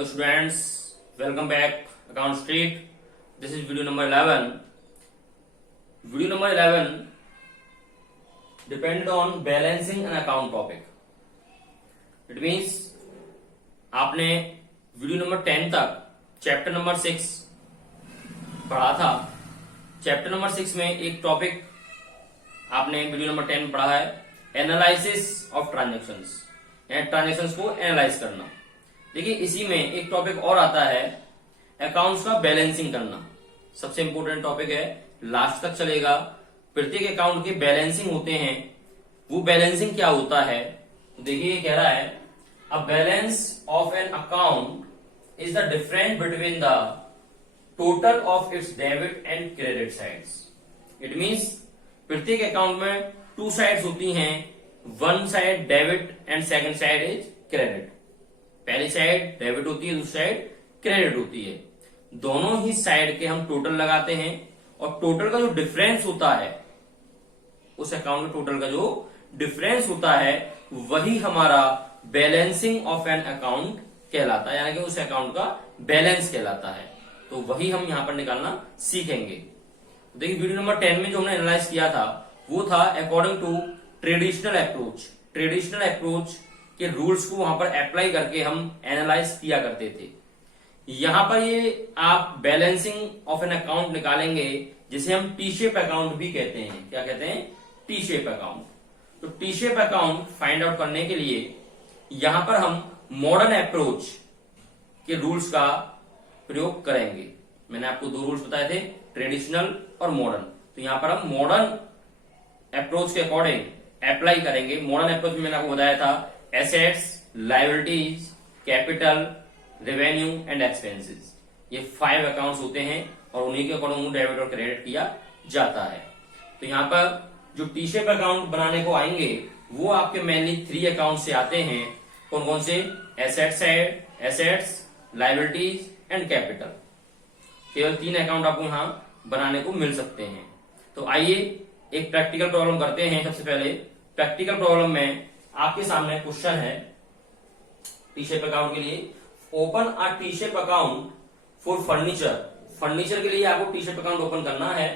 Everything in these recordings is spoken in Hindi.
Hello students, welcome back Account Street. This is video number 11. Video number 11 depended on balancing an account topic. It means आपने वीडियो नंबर 10 तक चैप्टर नंबर 6 पढ़ा था. चैप्टर नंबर 6 में एक टॉपिक आपने वीडियो नंबर 10 में पढ़ा है, एनालिसिस ऑफ ट्रांजैक्शंस, यानी ट्रांजैक्शंस को एनालाइज करना. देखिए इसी में एक टॉपिक और आता है, अकाउंट्स का बैलेंसिंग करना. सबसे इंपॉर्टेंट टॉपिक है, लास्ट तक चलेगा. प्रत्येक अकाउंट के बैलेंसिंग होते हैं. वो बैलेंसिंग क्या होता है? देखिए ये कह रहा है, a balance of an account is the difference between the total of its debit and credit sides. It means प्रत्येक अकाउंट में टू साइड्स होती हैं. One side debit and second side is credit. पहली साइड डेबिट होती है, दूसरी साइड क्रेडिट होती है. दोनों ही साइड के हम टोटल लगाते हैं और टोटल का जो डिफरेंस होता है, उस अकाउंट के टोटल का जो डिफरेंस होता है, वही हमारा बैलेंसिंग ऑफ एन अकाउंट कहलाता है, यानी कि उस अकाउंट का बैलेंस कहलाता है. तो वही हम यहां पर निकालना सीखेंगे. देखिए वीडियो नंबर 10 में जो हमने एनालाइज किया था वो था according to traditional approach. Traditional approach के रूल्स को वहां पर अप्लाई करके हम एनालाइज किया करते थे. यहां पर ये आप बैलेंसिंग ऑफ एन अकाउंट निकालेंगे, जिसे हम टी शेप अकाउंट भी कहते हैं. क्या कहते हैं? T shape account. तो T shape account find out करने के लिए यहां पर हम मॉडर्न अप्रोच के रूल्स का प्रयोग करेंगे. मैंने आपको दो रूल्स बताए थे, ट्रेडिशनल और मॉडर्न. तो यहां पर हम मॉडर्न अप्रोच के अकॉर्डिंग अप्लाई करेंगे. मॉडर्न अप्रोच में मैंने आपको बताया था, assets, liabilities, capital, revenue and expenses. ये 5 अकाउंट्स होते हैं और उन्हीं के अकॉर्डिंग डेबिट और क्रेडिट किया जाता है. तो यहां पर जो टी शेप अकाउंट बनाने को आएंगे वो आपके मेनली 3 अकाउंट से आते हैं. कौन कौन से? Asset side, assets, liabilities and capital. केवल 3 अकाउंट आपको यहां बनाने को मिल सकते हैं. तो आइए एक प्रैक्टिकल प्रॉब्लम करते हैं. सबसे पहले प्रैक्टिकल प्रॉब्लम में आपके सामने क्वेश्चन है टी शेप अकाउंट के लिए. Open a T shape account for furniture. Furniture के लिए आपको टी शेप अकाउंट ओपन करना है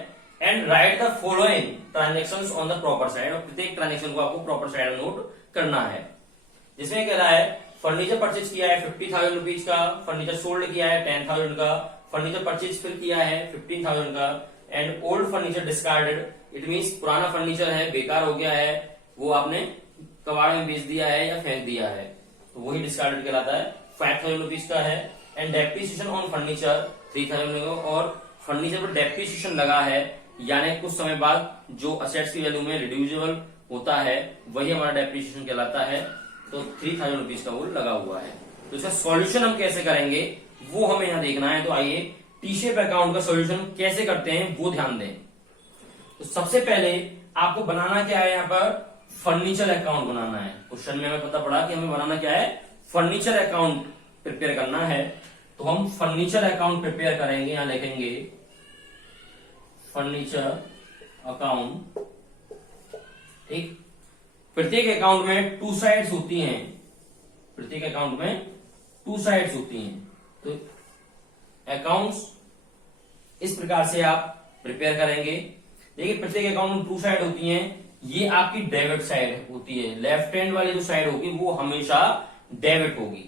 and right the following transactions on the proper side. और प्रत्येक ट्रांजेक्शन को आपको प्रॉपर साइड नोट करना है. जिसमें कह रहा है फर्नीचर परचेज किया है 50,000 रुपीज का, फर्नीचर सोल्ड किया है 10,000 का, फर्नीचर परचेज फिर किया है 15,000 का, and old furniture discarded. It means पुराना फर्नीचर है, बेकार हो गया है, वो आपने कबाड़ में बेच दिया है या फेंक दिया है, तो वही डिस्कार्डेड कहलाता है. 5,000 रुपीज का है. एंड डेप्रिसिएशन ऑन फर्नीचर 3,000 और फर्नीचर पर डेप्रिसिएशन लगा है, यानी कुछ समय बाद जो असेट्स की वैल्यू में रिड्यूसेबल होता है वही हमारा डेप्रिसिएशन कहलाता है. तो 3,000 रुपीज का वो लगा हुआ है. तो इसका सॉल्यूशन हम कैसे करेंगे वो हमें यहाँ देखना है. तो आइए टी शेप अकाउंट का सॉल्यूशन कैसे करते हैं वो ध्यान दें. तो सबसे पहले आपको बनाना क्या है, यहाँ पर फर्नीचर अकाउंट बनाना है. क्वेश्चन में हमें पता पड़ा कि हमें बनाना क्या है, फर्नीचर अकाउंट प्रिपेयर करना है. तो हम फर्नीचर अकाउंट प्रिपेयर करेंगे. यहां लिखेंगे फर्नीचर अकाउंट. ठीक. प्रत्येक अकाउंट में 2 साइड्स होती हैं. प्रत्येक अकाउंट में 2 साइड्स होती हैं. तो अकाउंट्स इस प्रकार से आप प्रिपेयर करेंगे. देखिए प्रत्येक अकाउंट में 2 साइड होती हैं. ये आपकी डेबिट साइड होती है. लेफ्ट हैंड वाली जो साइड होगी वो हमेशा डेबिट होगी.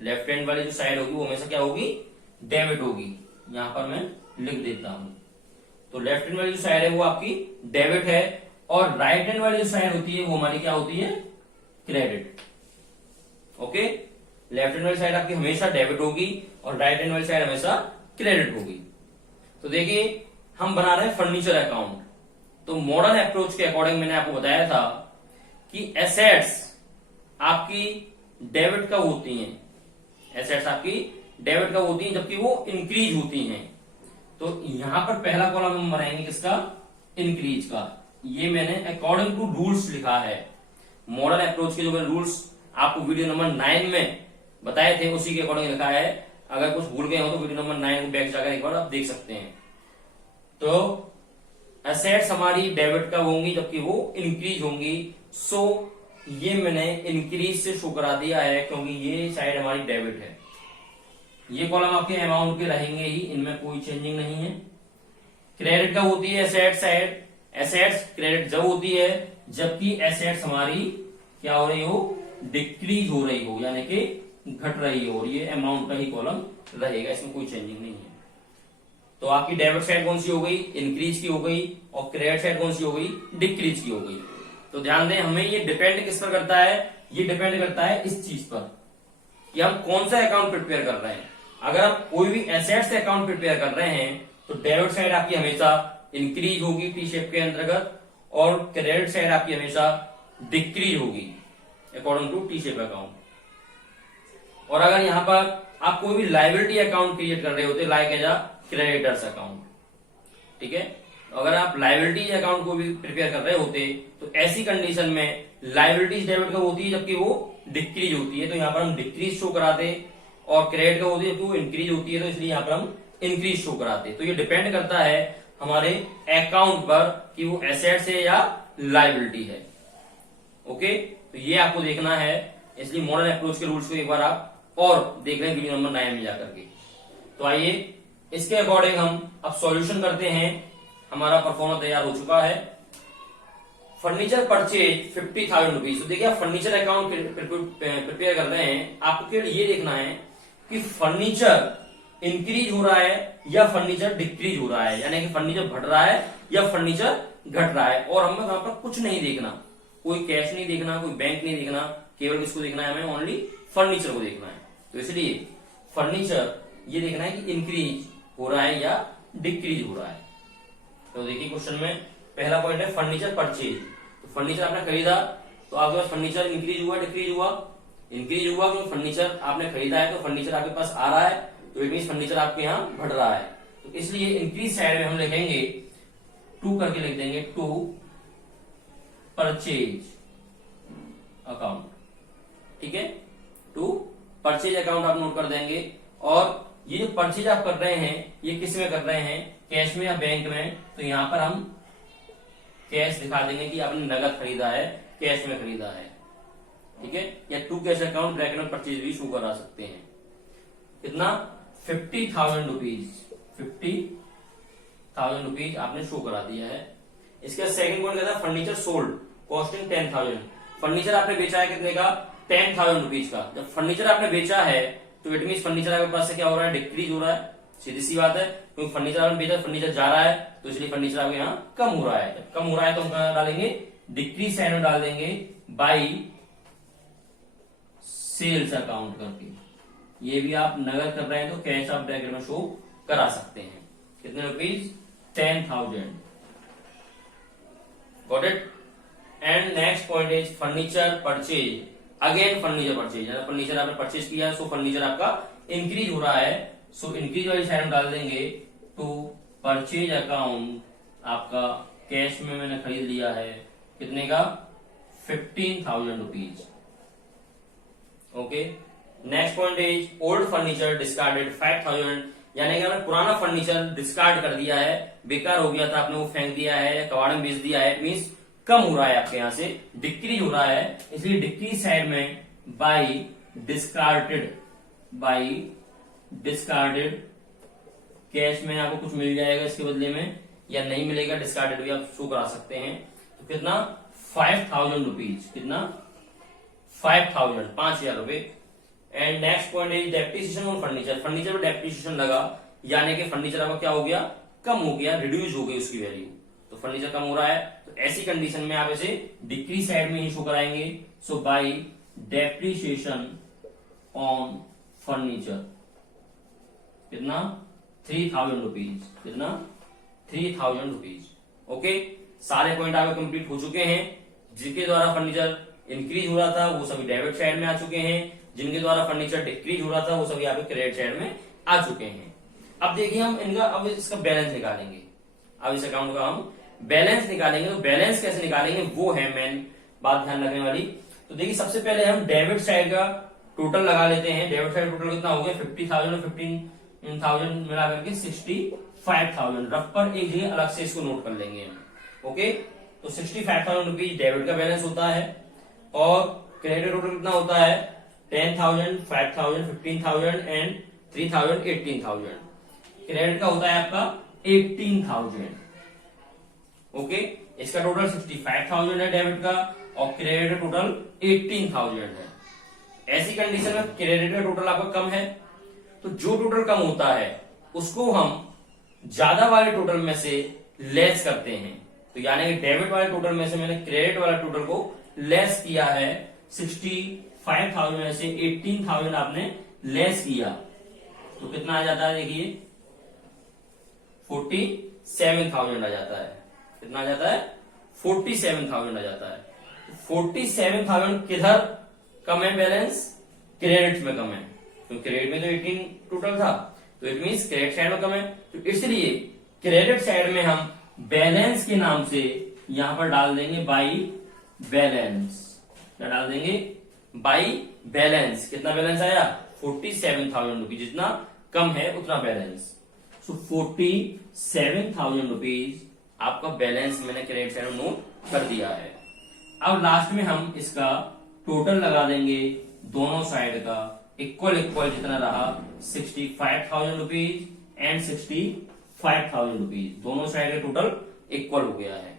लेफ्ट हैंड वाली जो साइड होगी वो हमेशा क्या होगी? डेबिट होगी. यहां पर मैं लिख देता हूं. तो लेफ्ट हैंड वाली जो साइड है वो आपकी डेबिट है और राइट हैंड वाली जो साइड होती है वो हमारी क्या होती है? क्रेडिट. ओके. लेफ्ट हैंड वाली साइड आपकी हमेशा डेबिट होगी और राइट हैंड वाली साइड हमेशा क्रेडिट होगी. तो देखिए हम बना रहे हैं फर्नीचर अकाउंट. तो मॉडर्न अप्रोच के अकॉर्डिंग मैंने आपको बताया था कि एसेट्स आपकी डेबिट कब होती हैं? एसेट्स आपकी डेबिट कब होती हैं? जबकि वो इंक्रीज होती हैं. तो यहां पर पहला कॉलम हम बनाएंगे किसका? इंक्रीज का. ये मैंने अकॉर्डिंग टू रूल्स लिखा है. मॉडर्न अप्रोच के जो मैंने रूल्स आपको वीडियो नंबर 9 में बताए थे उसी के अकॉर्डिंग लिखा है. अगर कुछ भूल गए हो तो वीडियो नंबर 9 को बैक जाकर एक बार आप देख सकते हैं. तो एसेट्स हमारी डेबिट कब होंगी? जबकि वो इंक्रीज होंगी. सो ये मैंने इंक्रीज से शो करा दिया है क्योंकि ये साइड हमारी डेबिट है। ये कॉलम आपके अमाउंट के रहेंगे ही, इनमें कोई चेंजिंग नहीं है। क्रेडिट कब होती है एसेट साइड? एसेट्स क्रेडिट जब होती है जबकि एसेट्स हमारी क्या हो रही हो, डिक्रीज हो रही हो, यानी कि घट रही हो, और ये अमाउंट का ही कॉलम रहेगा, इसमें कोई चेंजिंग नहीं है। तो आपकी डेबिट साइड कौन सी हो गई, इंक्रीज की हो गई, और क्रेडिट साइड कौन सी हो गई, डिक्रीज की हो गई। तो ध्यान दें, हमें ये डिपेंड किस पर करता है, ये डिपेंड करता है इस चीज पर कि हम कौन सा अकाउंट प्रिपेयर कर रहे हैं। अगर आप कोई भी एसेट से अकाउंट प्रिपेयर कर रहे हैं तो डेबिट साइड आपकी हमेशा इंक्रीज होगी टी शेप के अंतर्गत, और क्रेडिट साइड आपकी हमेशा डिक्रीज होगी according to T shape account. और अगर यहां पर आप कोई भी लाइबिलिटी अकाउंट क्रिएट कर रहे होते like as a creditors account, ठीक है, अगर आप लाइबिलिटी अकाउंट को भी प्रिपेयर कर रहे होते तो ऐसी कंडीशन में लाइबिलिटीज डेबिट कब होती है, जबकि वो डिक्रीज होती है, तो यहाँ पर हम डिक्रीज शो कराते, और क्रेडिट कब होती है जबकि वो इंक्रीज होती है, तो इसलिए यहाँ पर हम इंक्रीज शो कराते। तो ये डिपेंड करता है हमारे अकाउंट पर कि वो एसेट्स है या लाइबिलिटी है। ओके, तो ये आपको देखना है, इसलिए मॉडर्न अप्रोच के रूल्स को एक बार आप और देख रहे हैं वीडियो नंबर 9 में जाकर के। तो आइए इसके अकॉर्डिंग हम अब सॉल्यूशन करते हैं। हमारा परफॉर्मा तैयार हो चुका है। Furniture purchase 50,000 rupees. तो देखिए आप फर्नीचर अकाउंट प्रिपेयर कर रहे हैं, आपको केवल ये देखना है कि फर्नीचर इंक्रीज हो रहा है या फर्नीचर डिक्रीज हो रहा है, यानी कि फर्नीचर बढ़ रहा है या फर्नीचर घट रहा है। और हमें वहां पर कुछ नहीं देखना, कोई कैश नहीं देखना, कोई बैंक नहीं देखना, केवल किसको देखना है, हमें ओनली फर्नीचर को देखना है। तो इसलिए फर्नीचर ये देखना है कि इंक्रीज हो रहा है या डिक्रीज हो रहा है। तो देखिए क्वेश्चन में पहला पॉइंट है फर्नीचर परचेज। तो फर्नीचर आपने खरीदा तो आपके पास फर्नीचर इंक्रीज हुआ डिक्रीज हुआ, इंक्रीज हुआ क्योंकि फर्नीचर आपने खरीदा है तो फर्नीचर आपके पास आ रहा है, तो इट मीन फर्नीचर आपके यहाँ बढ़ रहा है। तो इसलिए इंक्रीज साइड में हम लिखेंगे 2 करके लिख देंगे, टू परचेज अकाउंट, ठीक है, टू परचेज अकाउंट आप नोट कर देंगे। और ये जो परचेज आप कर रहे हैं ये किस में कर रहे हैं, कैश में या बैंक में, तो यहां पर हम कैश दिखा देंगे कि आपने नगद खरीदा है, कैश में खरीदा है, ठीक है, या टू कैश अकाउंट ब्रैकेट में परचेज भी शो करा सकते हैं। कितना, 50,000 रुपीज, 50,000 रुपीज आपने शो करा दिया है। इसका सेकंड पॉइंट कहता है फर्नीचर सोल्ड कॉस्टिंग 10,000। फर्नीचर आपने बेचा है कितने का, 10,000 रुपीज का। जब फर्नीचर आपने बेचा है तो इट मीन फर्नीचर आपके पास से क्या हो रहा है, डिक्रीज हो रहा है, सीधी सी बात है, क्योंकि फर्नीचर आपने बेचा, फर्नीचर जा रहा है, तो इसलिए फर्नीचर आपके यहाँ कम हो रहा है। जब कम हो रहा है तो हम कहां डालेंगे, डिक्रीज साइड में डाल देंगे बाई सेल्स अकाउंट करके। ये भी आप नगद कर रहे हैं तो कैश आप ब्रैकेट में शो करा सकते हैं। कितने rupees, 10,000। Got it. And next point is furniture purchase, again furniture purchase, furniture आपने परचेज किया सो फर्नीचर आपका इंक्रीज हो रहा है, सो इंक्रीज वाली साइड में डाल देंगे टू परचेज अकाउंट। आपका कैश में मैंने खरीद लिया है कितने का, 15,000 rupees. Okay, next point is old furniture discarded 5,000, यानी कि आपने पुराना फर्नीचर डिस्कार्ड कर दिया है, बेकार हो गया था, आपने वो फेंक दिया है, कबाड़ में बेच दिया है, मीन्स कम हो रहा है आपके यहां से, डिक्रीज हो रहा है, इसलिए डिक्रीज साइड में by discarded, by discarded. Cash में आपको कुछ मिल जाएगा इसके बदले में या नहीं मिलेगा, डिस्कार्डेड भी आप शो करा सकते हैं। तो कितना, 5,000 रुपीज, कितना, 5,000, 5,000 रुपए। And next point is depreciation on furniture. Furniture पर डेप्रिसिएशन लगा, यानी कि फर्नीचर आपका क्या हो गया, कम हो गया, रिड्यूस हो गई उसकी वैल्यू, तो फर्नीचर कम हो रहा है, तो ऐसी कंडीशन में आप इसे डिक्रीज साइड में ही शो कराएंगे। So by depreciation on furniture, कितना, 3,000 रुपीज, कितना, 3,000 रुपीज। ओके, सारे पॉइंट आपके कंप्लीट हो चुके हैं। जिनके द्वारा फर्नीचर इंक्रीज हो रहा था वो सभी डेबिट साइड में आ चुके हैं, जिनके द्वारा फर्नीचर डिक्रीज हो रहा था वो सभी आपके क्रेडिट साइड में आ चुके हैं। अब देखिए हम इनका अब इसका बैलेंस निकालेंगे। अब इस अकाउंट का हम बैलेंस निकालेंगे, तो बैलेंस कैसे निकालेंगे वो है मेन बात ध्यान रखने वाली। तो देखिए सबसे पहले हम डेबिट साइड का टोटल लगा लेते हैं। डेबिट साइड टोटल कितना हो गया, 50,000 और 15,000 मिला करके 65,000। रफ पर एक जगह अलग से इसको नोट कर लेंगे हम। ओके, तो 65,000 रुपीज डेबिट का बैलेंस होता है। और क्रेडिट टोटल कितना होता है 10,000, 5,000, 15,000 एंड 3,000, 18,000। क्रेडिट का होता है आपका 18,000। ओके, इसका टोटल 65,000 है डेबिट का और क्रेडिट का टोटल 18,000 है। ऐसी कंडीशन में क्रेडिट का टोटल आपका कम है, तो जो टोटल कम होता है उसको हम ज्यादा वाले टोटल में से लेस करते हैं। तो यानी कि डेबिट वाले टोटल में से मैंने क्रेडिट वाला टोटल को लेस किया है। 65,000 में से 18,000 आपने लेस किया तो कितना आ जाता है, देखिए 47,000 आ जाता है। कितना आ जाता है 47,000 आ जाता है। 47,000 किधर कम है बैलेंस, क्रेडिट में कम है, तो क्रेडिट में तो 18 टोटल था, तो इट मीन्स क्रेडिट साइड में कम है। तो इसलिए क्रेडिट साइड में हम बैलेंस के नाम से यहां पर डाल देंगे बाई बैलेंस। क्या डाल देंगे, बाई बैलेंस। कितना बैलेंस आया 47,000 रुपीज, जितना कम है उतना बैलेंस। सो 47,000 रुपीज आपका बैलेंस मैंने क्रेडिट साइड में नोट कर दिया है। अब लास्ट में हम इसका टोटल लगा देंगे दोनों साइड का, इक्वल इक्वल जितना रहा 65,000 रुपीज एंड 65,000 रुपीज, दोनों साइड का टोटल इक्वल हो गया है।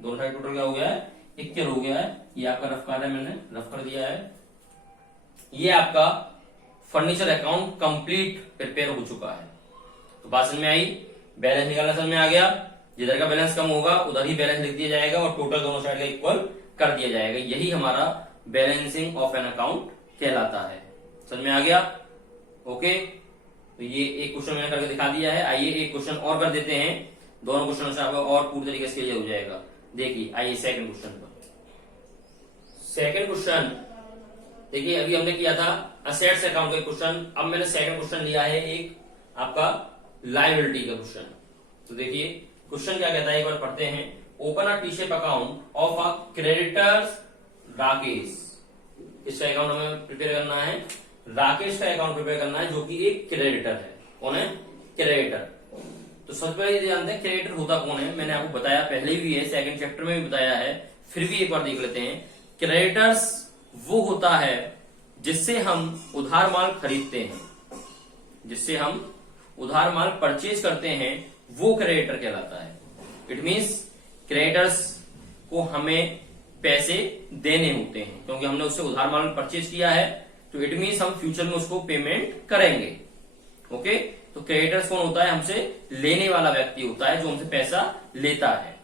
दोनों साइड टोटल क्या हो गया है, इक्वल हो गया है। ये आपका रफ कार्ड है, मैंने रफ कर दिया है। ये आपका फर्नीचर अकाउंट कंप्लीट प्रिपेयर हो चुका है। तो बात समझ में आई, बैलेंस निकालना समझ में आ गया। जिधर का बैलेंस कम होगा उधर ही बैलेंस लिख दिया जाएगा और टोटल दोनों साइड का इक्वल कर दिया जाएगा। यही हमारा बैलेंसिंग ऑफ एन अकाउंट कहलाता है। समझ में आ गया, ओके। तो ये एक क्वेश्चन मैंने करके दिखा दिया है। आइए एक क्वेश्चन और कर देते हैं, दोनों क्वेश्चन से आपको और पूरी तरीके से क्लियर हो जाएगा। देखिए आइए सेकंड क्वेश्चन पर। सेकंड क्वेश्चन देखिए, अभी हमने किया था असेट्स अकाउंट का क्वेश्चन, अब मैंने सेकंड क्वेश्चन लिया है एक आपका लायबिलिटी का क्वेश्चन। तो देखिए क्वेश्चन क्या कहता है, एक बार पढ़ते हैं। Open a T shape account of a creditors Rakesh. इसका अकाउंट हमें प्रिपेयर करना है, राकेश का अकाउंट प्रिपेयर करना है जो कि एक क्रेडिटर है। कौन है, क्रेडिटर। तो सबसे पहले ये जानते हैं क्रेडिटर होता कौन है। मैंने आपको बताया पहले भी है, सेकंड चैप्टर में भी बताया है, फिर भी एक बार देख लेते हैं। क्रेडिटर्स वो होता है जिससे हम उधार माल खरीदते हैं, जिससे हम उधार माल परचेज करते हैं, वो क्रेडिटर कहलाता है। इट मीन्स क्रेडिटर्स को हमें पैसे देने होते हैं क्योंकि हमने उससे उधार माल परचेज किया है, तो इट मीन्स हम फ्यूचर में उसको पेमेंट करेंगे। ओके, तो क्रेडिटर्स कौन होता है, हमसे लेने वाला व्यक्ति होता है जो हमसे पैसा लेता है,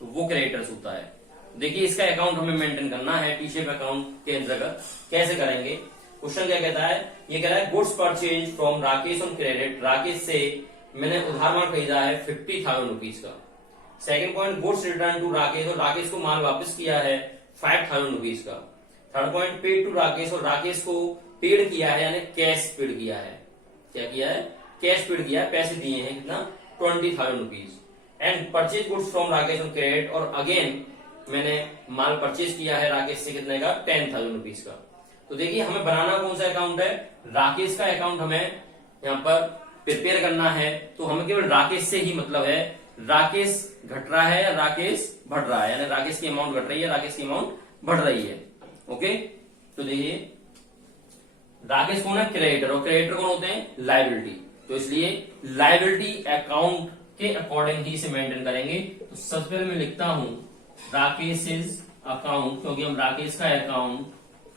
तो वो क्रेडिटर्स होता है। देखिए इसका अकाउंट हमें मेंटेन करना है टी शेप अकाउंट के अंतर्गत। कैसे करेंगे, क्वेश्चन क्या कहता है, ये कह रहा है goods purchase from Rakesh on credit. Rakesh से मैंने उधार माल खरीदा है 50,000 रुपीज का। Second point, goods return to Rakesh, और राकेश को माल वापस किया है 5,000 रुपीज का। Third point, paid to Rakesh, और राकेश को पेड किया है यानी कैश पेड किया है। क्या किया है, कैश पेड किया है, पैसे दिए हैं कितना 20,000 rupees. And purchase goods from Rakesh on credit, और अगेन मैंने माल परचेज किया है राकेश से कितने का 10,000 रुपीज का। तो देखिए हमें बनाना कौन सा अकाउंट है, राकेश का अकाउंट हमें यहाँ पर प्रिपेयर करना है। तो हमें केवल राकेश से ही मतलब है, राकेश घट रहा है या राकेश बढ़ रहा है, यानी राकेश की अमाउंट घट रही है, राकेश की अमाउंट बढ़ रही है। ओके, तो देखिए राकेश कौन है, क्रेडिटर, और क्रेडिटर कौन होते हैं, लायबिलिटी। तो इसलिए लायबिलिटी अकाउंट के अकॉर्डिंग ही इसे मेंटेन करेंगे। तो सबसे पहले मैं लिखता हूं राकेश अकाउंट, क्योंकि हम राकेश का अकाउंट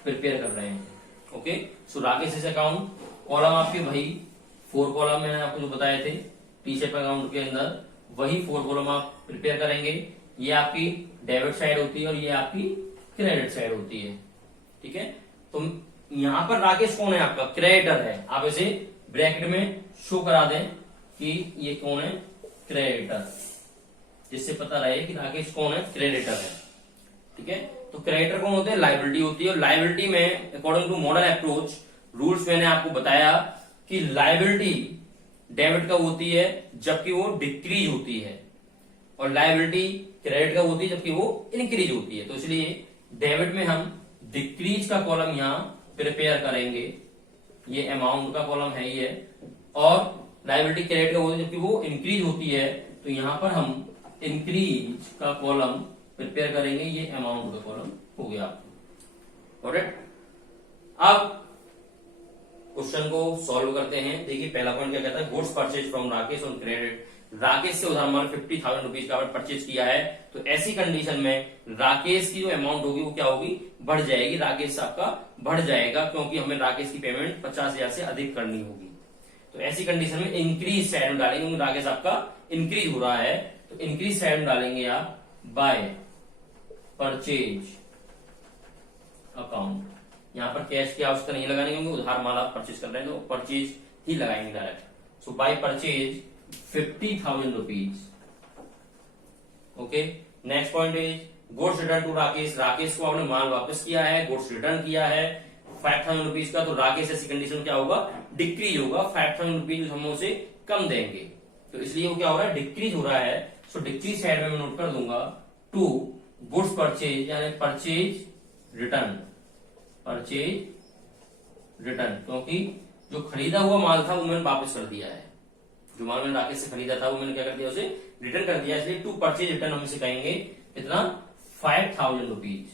प्रिपेयर कर रहे हैं। ओके, सो राकेश अकाउंट, कॉलम आपके वही 4 कॉलम मैंने आपको जो बताए थे टी शेप अकाउंट के अंदर, वही 4 कॉलम आप प्रिपेयर करेंगे। ये आपकी डेबिट साइड होती है और ये आपकी क्रेडिट साइड होती है। ठीक है, तो यहां पर राकेश कौन है, आपका क्रेडिटर है। आप इसे ब्रैकेट में शो करा दें कि ये कौन है, क्रेडिटर, जिससे पता रहे कि राकेश कौन है, क्रेडिटर है। ठीक है, तो क्रेडिटर कौन होते हैं, लायबिलिटी होती है। और लायबिलिटी में according to modern approach rules मैंने आपको बताया कि लायबिलिटी डेबिट का होती है जबकि वो डिक्रीज होती है, और लायबिलिटी क्रेडिट का होती है जबकि वो इंक्रीज होती है। तो इसलिए डेबिट में हम डिक्रीज का कॉलम यहाँ प्रिपेयर करेंगे, ये अमाउंट का कॉलम है ये, और लायबिलिटी क्रेडिट का होती है जबकि वो इंक्रीज होती है, तो यहां पर हम इंक्रीज का कॉलम प्रिपेयर करेंगे, ये अमाउंट का कॉलम हो गया आपको। ऑलराइट, अब क्वेश्चन को सॉल्व करते हैं। देखिए पहला पॉइंट क्या कहता है, goods purchase from Rakesh on credit. Rakesh से उधार माल 50,000 रुपीज का परचेज किया है, तो ऐसी कंडीशन में राकेश की जो अमाउंट होगी वो क्या होगी, बढ़ जाएगी। राकेश आपका बढ़ जाएगा क्योंकि हमें राकेश की पेमेंट 50,000 से अधिक करनी होगी। तो ऐसी कंडीशन में इंक्रीज साइड में डालेंगे क्योंकि राकेश आपका इंक्रीज हो रहा है, तो इंक्रीज साइड में डालेंगे आप बाय परचेज अकाउंट। यहां पर कैश की आवश्यकता नहीं लगाने क्योंकि उधार माल आप परचेज कर रहे हैं, तो परचेज ही लगाएंगे direct. So by purchase 50,000 rupees. Okay, next point is goods return to Rakesh. Rakesh को आपने माल वापस किया है, गुड्स रिटर्न किया है 5,000 रुपीज का, तो राकेश ऐसी कंडीशन क्या होगा, डिक्रीज होगा। 5,000 रुपीज हम उसे कम देंगे, तो इसलिए वो क्या हो रहा है, डिक्रीज हो रहा है। सो डिक्रीज साइड में मैं नोट कर दूंगा टू गुड्स परचेज, यानी परचेज रिटर्न, परचेज रिटर्न, क्योंकि जो खरीदा हुआ माल था वो मैंने वापस कर दिया है। जो माल मैंने राकेश से खरीदा था वो मैंने क्या कर दिया, उसे रिटर्न कर दिया, इसलिए टू परचेज रिटर्न हम इसे कहेंगे कितना, 5,000 rupees.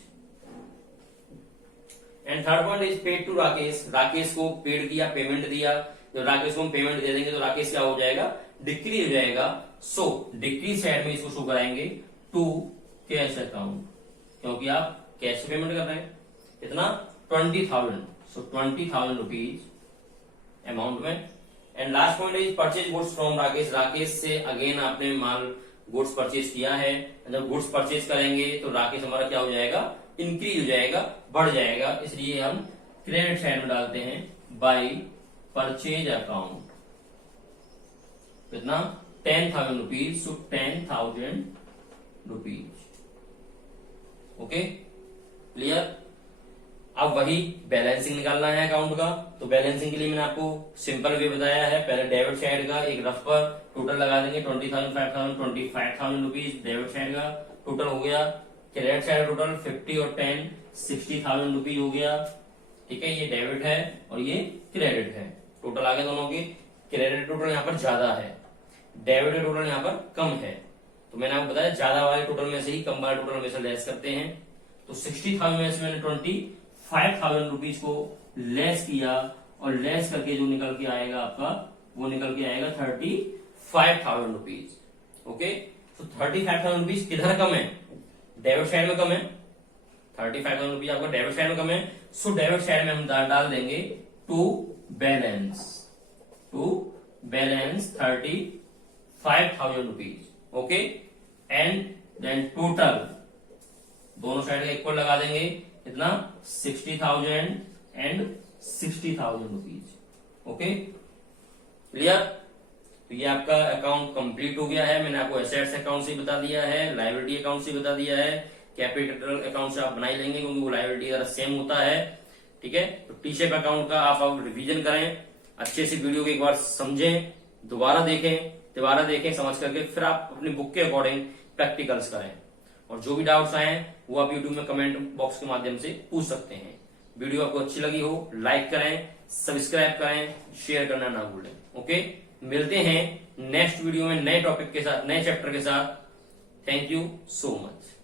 And third point is paid to Rakesh. Rakesh को पेड किया, पेमेंट दिया। जब राकेश को हम पेमेंट दे देंगे तो राकेश क्या हो जाएगा, डिक्रीज हो जाएगा। सो डिक्रीज साइड में इसको शो कराएंगे टू कैश अकाउंट, क्योंकि आप कैश से पेमेंट कर रहे हैं। कितना, 20,000। सो 20,000 रुपीज अमाउंट में। And last point is purchase goods from Rakesh. Rakesh से अगेन आपने माल गुड्स परचेज किया है। जब गुड्स परचेज करेंगे तो राकेश हमारा क्या हो जाएगा, इंक्रीज हो जाएगा, बढ़ जाएगा, इसलिए हम क्रेडिट साइड में डालते हैं बाय परचेज अकाउंट। कितना, 10,000 रुपीज। सो 10,000 रुपीज। Okay, clear. अब वही बैलेंसिंग निकालना है अकाउंट का, तो बैलेंसिंग के लिए मैंने आपको सिंपल वे बताया है। पहले डेबिट साइड का एक रफ पर टोटल लगा देंगे, 20,000, 5,000, 25,000 रुपीज डेबिट साइड का टोटल हो गया। क्रेडिट साइड टोटल 50 और 10 60,000 रुपीज हो गया। ठीक है, ये डेबिट है और ये क्रेडिट है। टोटल आ गए दोनों के। क्रेडिट टोटल यहाँ पर ज्यादा है, डेबिट टोटल यहाँ पर कम है, तो मैंने आपको बताया ज्यादा वाले टोटल में से ही कम वाले टोटल में से लेस करते हैं। तो 60,000 में से मैंने 25,000 रुपीज को लेस किया, और लेस करके जो निकल के आएगा आपका, वो निकल के आएगा 35,000 रुपीज। ओके, तो 35,000 रुपीज किधर कम है, डेबिट साइड में कम है। 35,000 रुपीज आपका डेबिट साइड में कम है। सो डेबिट साइड में हम डाल देंगे to balance 35,000 rupees. Okay, and then total दोनों साइड का इक्वल लगा देंगे, कितना, 60,000 एंड 60,000 रुपीज। Okay, clear. तो ये आपका अकाउंट कंप्लीट हो गया है। मैंने आपको एसेट्स अकाउंट से बता दिया है, लायबिलिटी अकाउंट से बता दिया है, कैपिटल अकाउंट से आप बना ही लेंगे क्योंकि वो लायबिलिटी जरा सेम होता है। ठीक है, तो टी शेप अकाउंट का आप रिवीजन करें, अच्छे से वीडियो को एक बार समझें, दोबारा देखें, समझ करके फिर आप अपनी बुक के अकॉर्डिंग प्रैक्टिकल्स करें। और जो भी डाउट्स आए वो आप यूट्यूब में कमेंट बॉक्स के माध्यम से पूछ सकते हैं। वीडियो आपको अच्छी लगी हो, लाइक करें, सब्सक्राइब करें, शेयर करना ना भूलें। ओके, मिलते हैं नेक्स्ट वीडियो में नए टॉपिक के साथ, नए चैप्टर के साथ। Thank you so much.